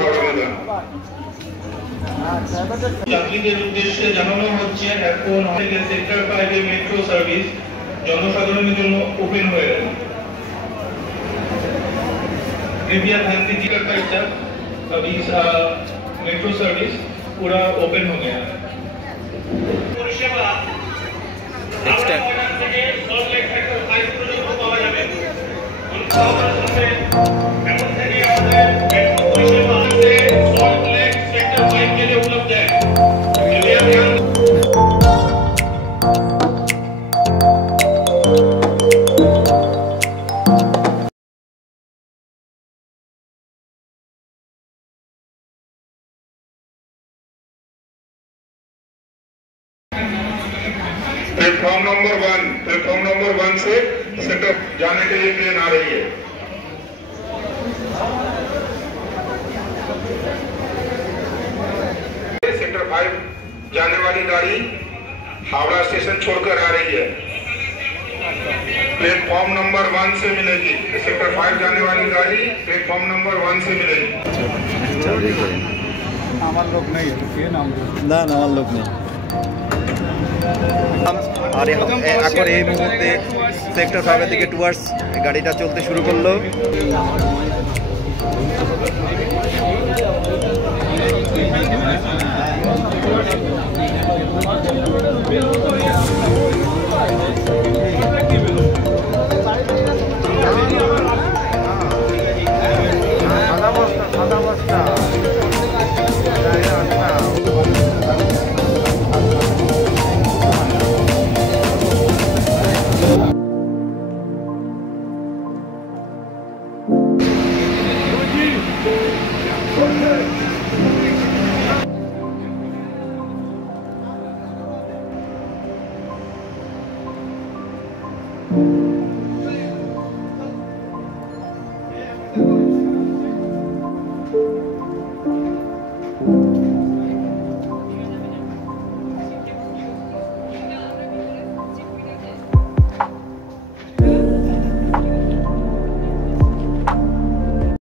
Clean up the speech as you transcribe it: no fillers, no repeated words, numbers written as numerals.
হাওড়া ময়দান। যাত্রীদের উদ্দেশ্যে জানানো হচ্ছে এখন থেকে সেক্টর 5 এর মেট্রো সার্ভিস জনসাধারণের জন্য ওপেন হয়ে গেছে। कृपया ध्यान दीजिएगा सर, अभी मेट्रो सर्विस पूरा ओपन हो गया है। प्लेटफॉर्म नंबर 1 से सेटअप जाने के लिए ट्रेन आ रही है। सेक्टर 5 जाने वाली गाड़ी हावड़ा स्टेशन छोड़कर आ रही है। प्लेटफॉर्म नंबर 1 से मिलेगी। सेक्टर 5 जाने वाली गाड़ी प्लेटफॉर्म नंबर 1 से मिलेगी। हमारे लोग नहीं है, ना हमारे लोग नहीं। আর এখন এই মুহূর্তে সেক্টর 5 থেকে টুয়ার্ডস গাড়িটা চলতে শুরু করলো। Thank you.